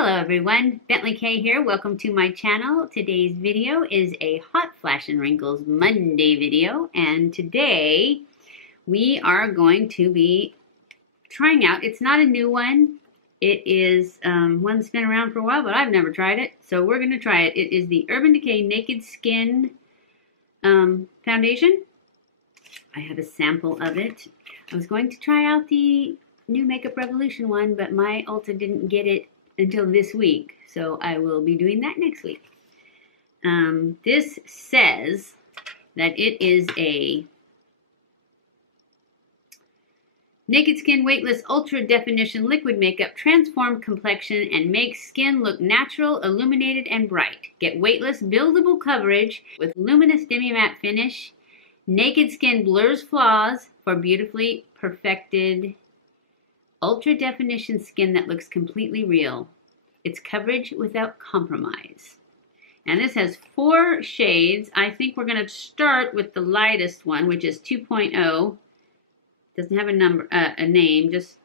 Hello everyone, BentlyK here. Welcome to my channel. Today's video is a Hot Flash and Wrinkles Monday video, and today we are going to be trying out, it's not a new one, it is one that's been around for a while, but I've never tried it, so we're going to try it. It is the URBAN Decay Naked Skin foundation. I have a sample of it. I was going to try out the new Makeup Revolution one, but my Ulta didn't get it until this week, so I will be doing that next week. This says that it is a Naked Skin Weightless Ultra Definition Liquid Makeup, transform complexion and makes skin look natural, illuminated, and bright. Get weightless, buildable coverage with luminous demi-matte finish. Naked Skin blurs flaws for beautifully perfected ultra definition skin that looks completely real. It's coverage without compromise. And this has 4 shades. I think we're going to start with the lightest one, which is 2.0. Doesn't have a number, a name. Just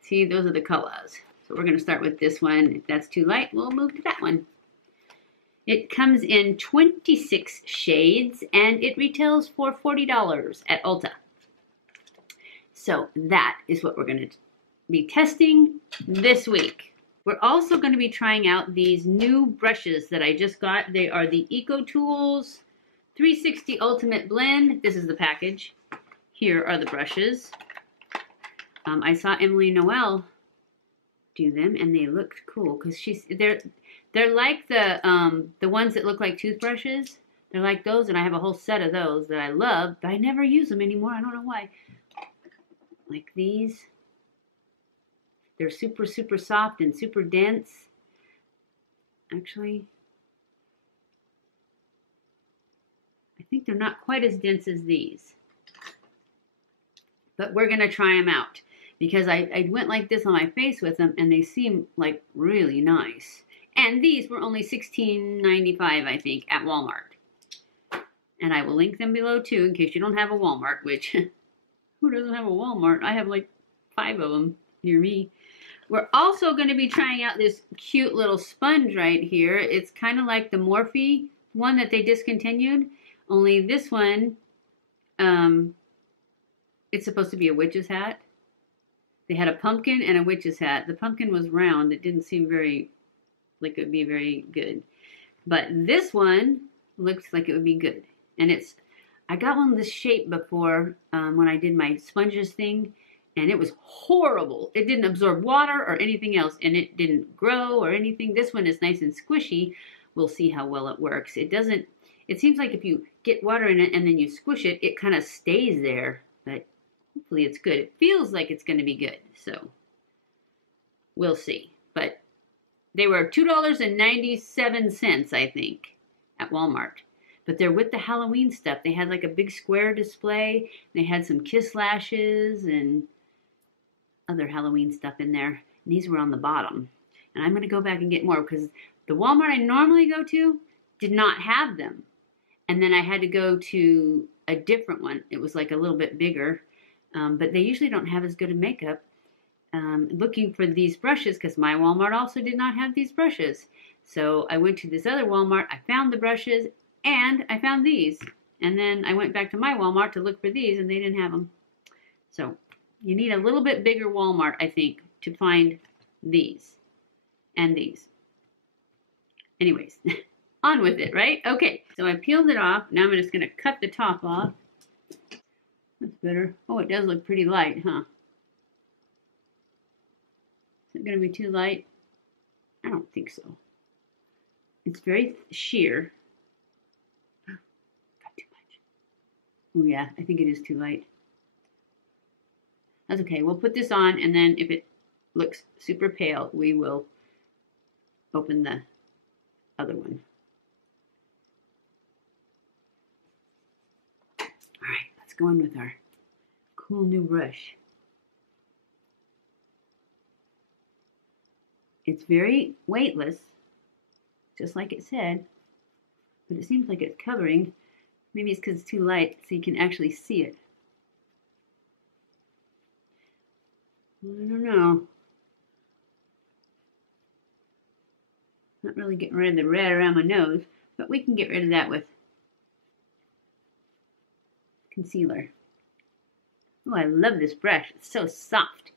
see, those are the colors. So we're going to start with this one. If that's too light, we'll move to that one. It comes in 26 shades, and it retails for $40 at Ulta. So that is what we're going to be testing this week. We're also going to be trying out these new brushes that I just got. They are the EcoTools 360 Ultimate Blend. This is the package. Here are the brushes. I saw Emily Noel do them, and they looked cool because they're like the ones that look like toothbrushes. They're like those, and I have a whole set of those that I love, but I never use them anymore. I don't know why. Like these. They're super, super soft and super dense. Actually, I think they're not quite as dense as these. But we're going to try them out because I went like this on my face with them, and they seem like really nice. And these were only $16.95, I think, at Walmart. And I will link them below too in case you don't have a Walmart, which who doesn't have a Walmart? I have like 5 of them near me. We're also going to be trying out this cute little sponge right here. It's kind of like the Morphe one that they discontinued, only this one, it's supposed to be a witch's hat. They had a pumpkin and a witch's hat. The pumpkin was round. It didn't seem very, like it would be very good. But this one looks like it would be good. And I got one this shape before when I did my sponges thing, and it was horrible. It didn't absorb water or anything else, and it didn't grow or anything. This one is nice and squishy. We'll see how well it works. It seems like if you get water in it and then you squish it, it kind of stays there, but hopefully it's good. It feels like it's going to be good, so we'll see. But they were $2.97, I think, at Walmart. But they're with the Halloween stuff. They had like a big square display. They had some kiss lashes and other Halloween stuff in there. And these were on the bottom. And I'm going to go back and get more because the Walmart I normally go to did not have them. And then I had to go to a different one. It was like a little bit bigger. But they usually don't have as good a makeup. Looking for these brushes because my Walmart also did not have these brushes. So I went to this other Walmart. I found the brushes. And I found these. And then I went back to my Walmart to look for these, and they didn't have them. So you need a little bit bigger Walmart, I think, to find these and these. Anyways, on with it, right? Okay, so I peeled it off. Now I'm just going to cut the top off. That's better. Oh, it does look pretty light, huh? Is it going to be too light? I don't think so. It's very sheer. Oh yeah, I think it is too light. That's okay. We'll put this on, and then if it looks super pale, we will open the other one. All right, let's go in with our cool new brush. It's very weightless, just like it said, but it seems like it's covering. Maybe it's because it's too light so you can actually see it. I don't know. Not really getting rid of the red around my nose, but we can get rid of that with concealer. Oh, I love this brush. It's so soft.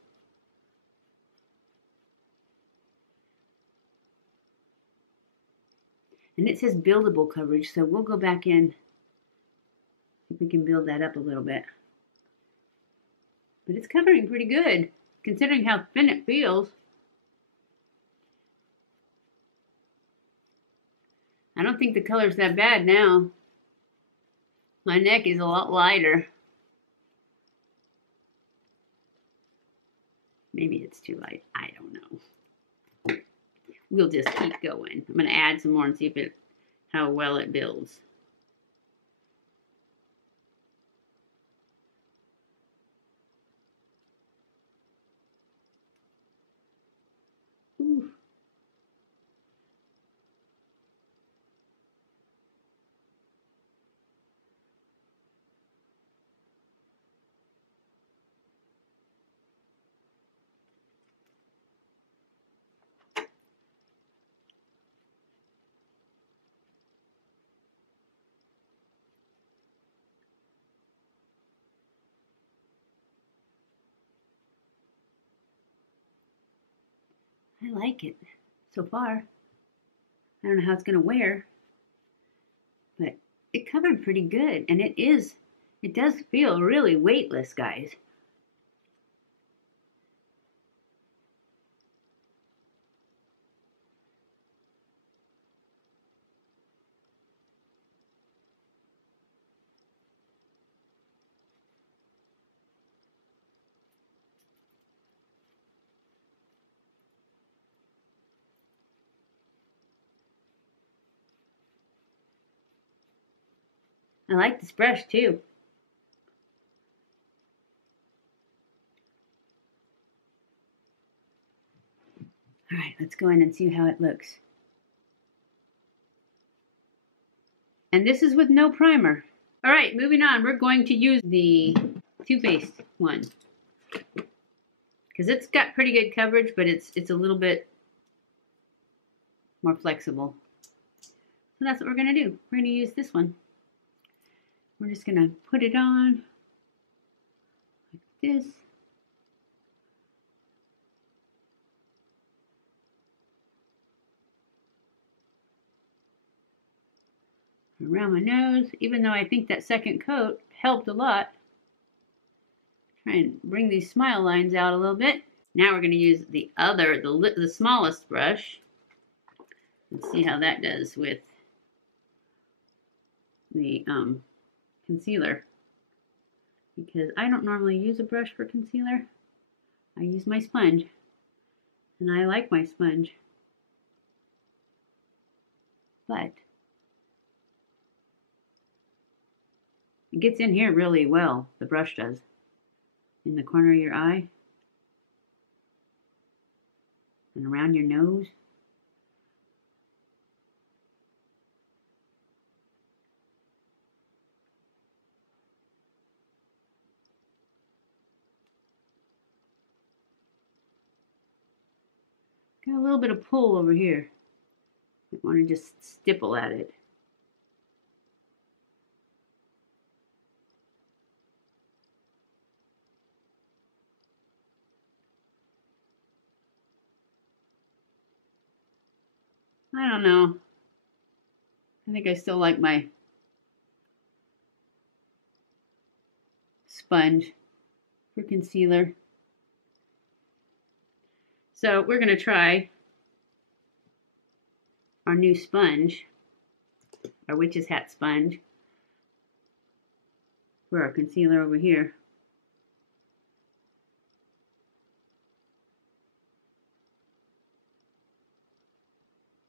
And it says buildable coverage, so we'll go back in, see if we can build that up a little bit. But it's covering pretty good, considering how thin it feels. I don't think the color's that bad now. My neck is a lot lighter. Maybe it's too light. I don't know. We'll just keep going. I'm going to add some more and see if how well it builds. Ooh. I like it so far. I don't know how it's going to wear, but it covered pretty good, and it does feel really weightless, guys. I like this brush too. All right, let's go in and see how it looks. And this is with no primer. All right, moving on. We're going to use the Too Faced one, because it's got pretty good coverage, but it's a little bit more flexible. So that's what we're going to do. We're going to use this one. We're just going to put it on like this. Around my nose, even though I think that second coat helped a lot. Try and bring these smile lines out a little bit. Now we're going to use the smallest brush. Let's see how that does with the concealer, because I don't normally use a brush for concealer. I use my sponge, and I like my sponge, but it gets in here really well, the brush does, in the corner of your eye and around your nose. Got a little bit of pull over here. I want to just stipple at it. I don't know. I think I still like my sponge for concealer. So we're going to try our new sponge, our witch's hat sponge, for our concealer over here.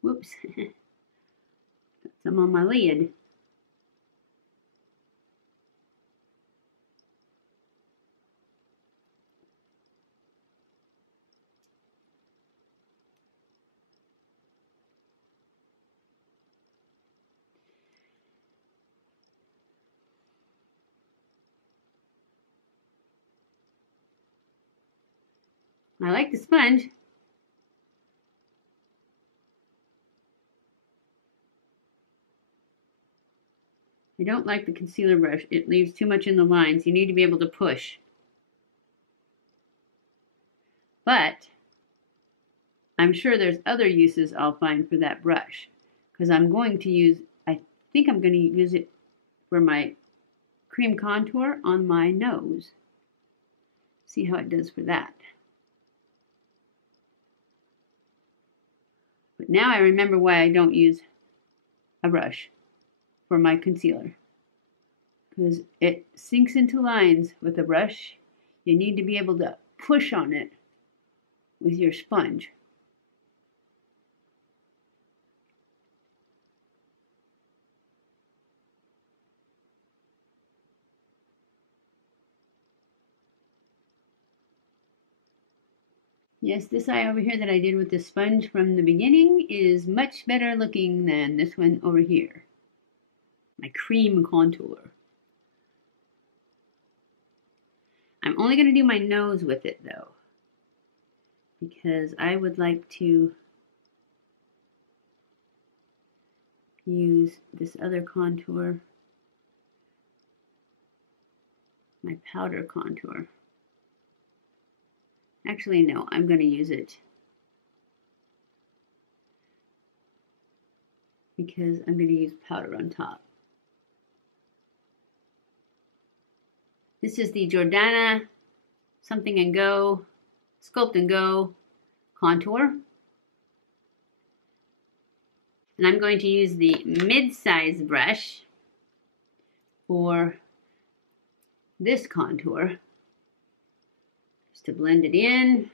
Whoops. Got some on my lid. I like the sponge. I don't like the concealer brush. It leaves too much in the lines. You need to be able to push. But I'm sure there's other uses I'll find for that brush, because I'm going to use, I think I'm going to use it for my cream contour on my nose. See how it does for that. But now I remember why I don't use a brush for my concealer, because it sinks into lines with a brush. You need to be able to push on it with your sponge. Yes, this eye over here that I did with the sponge from the beginning is much better looking than this one over here. My cream contour. I'm only going to do my nose with it though, because I would like to use this other contour, my powder contour. Actually, no, I'm going to use it because I'm going to use powder on top. This is the Jordana Something and Go, Sculpt and Go contour. And I'm going to use the mid-size brush for this contour, just to blend it in.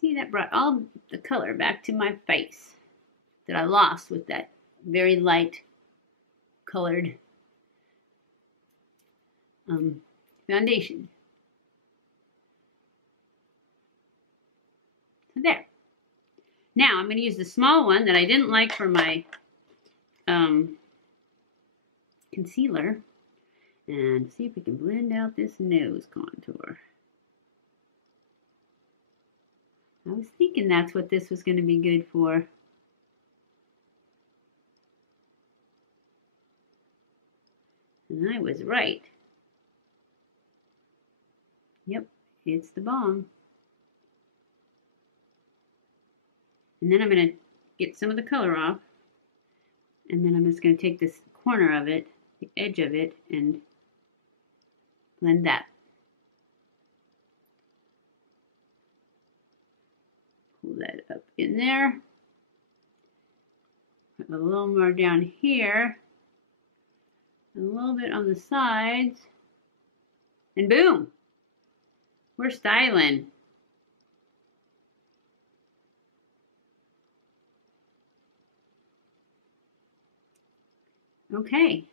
See, that brought all the color back to my face that I lost with that very light colored foundation. So there. Now I'm going to use the small one that I didn't like for my concealer, and see if we can blend out this nose contour. I was thinking that's what this was going to be good for. And I was right. Yep, it's the bomb. And then I'm going to get some of the color off. And then I'm just going to take this corner of it, the edge of it, and blend that. Pull that up in there. Put a little more down here. And a little bit on the sides. And boom! We're styling. Okay.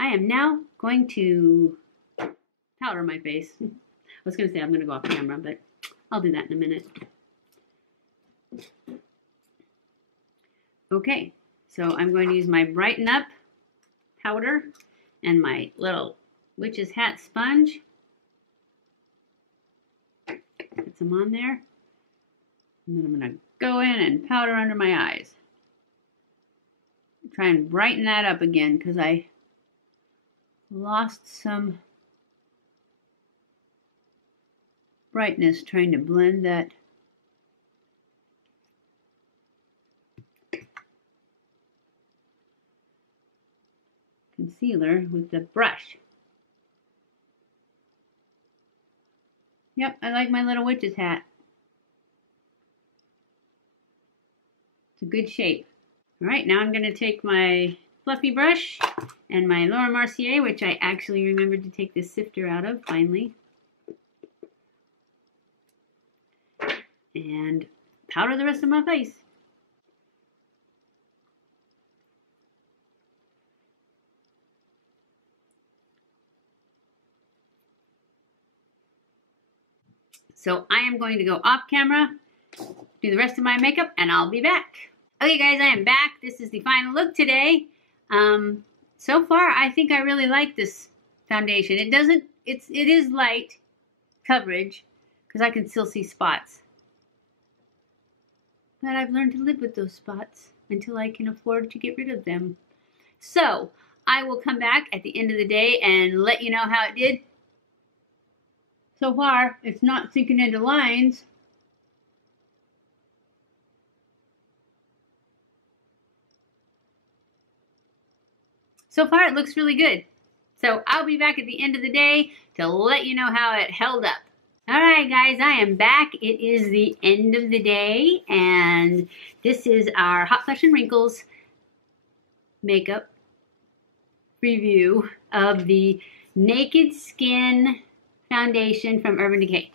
I am now going to powder my face. I was going to say I'm going to go off camera, but I'll do that in a minute. Okay, so I'm going to use my Brighten Up powder and my little witch's hat sponge. Put some on there. And then I'm going to go in and powder under my eyes. Try and brighten that up again because I lost some brightness trying to blend that concealer with the brush. Yep, I like my little witch's hat. It's a good shape. Alright, now I'm going to take my fluffy brush and my Laura Mercier, which I actually remembered to take this sifter out of, finally. And powder the rest of my face. So I am going to go off camera, do the rest of my makeup, and I'll be back. Okay guys, I am back. This is the final look today. So far, I think I really like this foundation. It is light coverage because I can still see spots. But I've learned to live with those spots until I can afford to get rid of them. So, I will come back at the end of the day and let you know how it did. So far, it's not sinking into lines. So far, it looks really good. So I'll be back at the end of the day to let you know how it held up. All right, guys, I am back. It is the end of the day, and this is our Hot Flash and Wrinkles makeup review of the Naked Skin foundation from Urban Decay.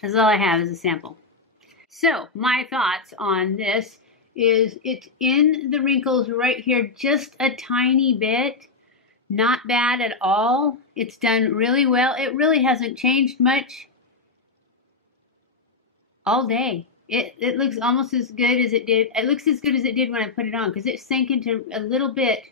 That's all I have as a sample. So my thoughts on this is it's in the wrinkles right here just a tiny bit. Not bad at all. It's done really well. It really hasn't changed much all day. It looks almost as good as it did. It looks as good as it did when I put it on because it sank into a little bit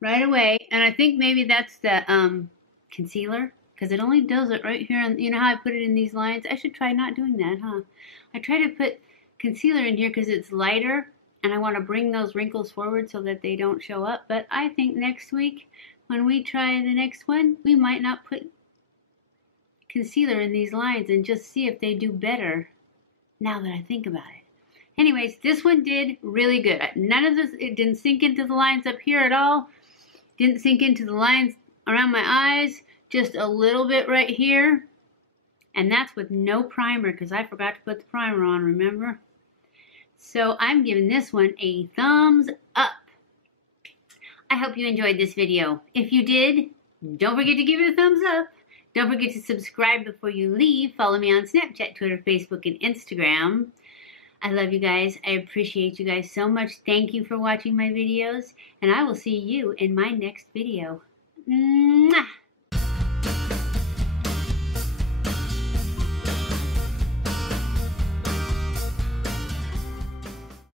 right away. And I think maybe that's the concealer because it only does it right here. And you know how I put it in these lines? I should try not doing that, huh? I try to put concealer in here because it's lighter and I want to bring those wrinkles forward so that they don't show up. But I think next week when we try the next one, we might not put concealer in these lines and just see if they do better now that I think about it. Anyways, this one did really good. None of this, it didn't sink into the lines up here at all. Didn't sink into the lines around my eyes. Just a little bit right here. And that's with no primer because I forgot to put the primer on, remember? So I'm giving this one a thumbs up. I hope you enjoyed this video. If you did, don't forget to give it a thumbs up. Don't forget to subscribe before you leave. Follow me on Snapchat, Twitter, Facebook, and Instagram. I love you guys. I appreciate you guys so much. Thank you for watching my videos. And I will see you in my next video. Mwah!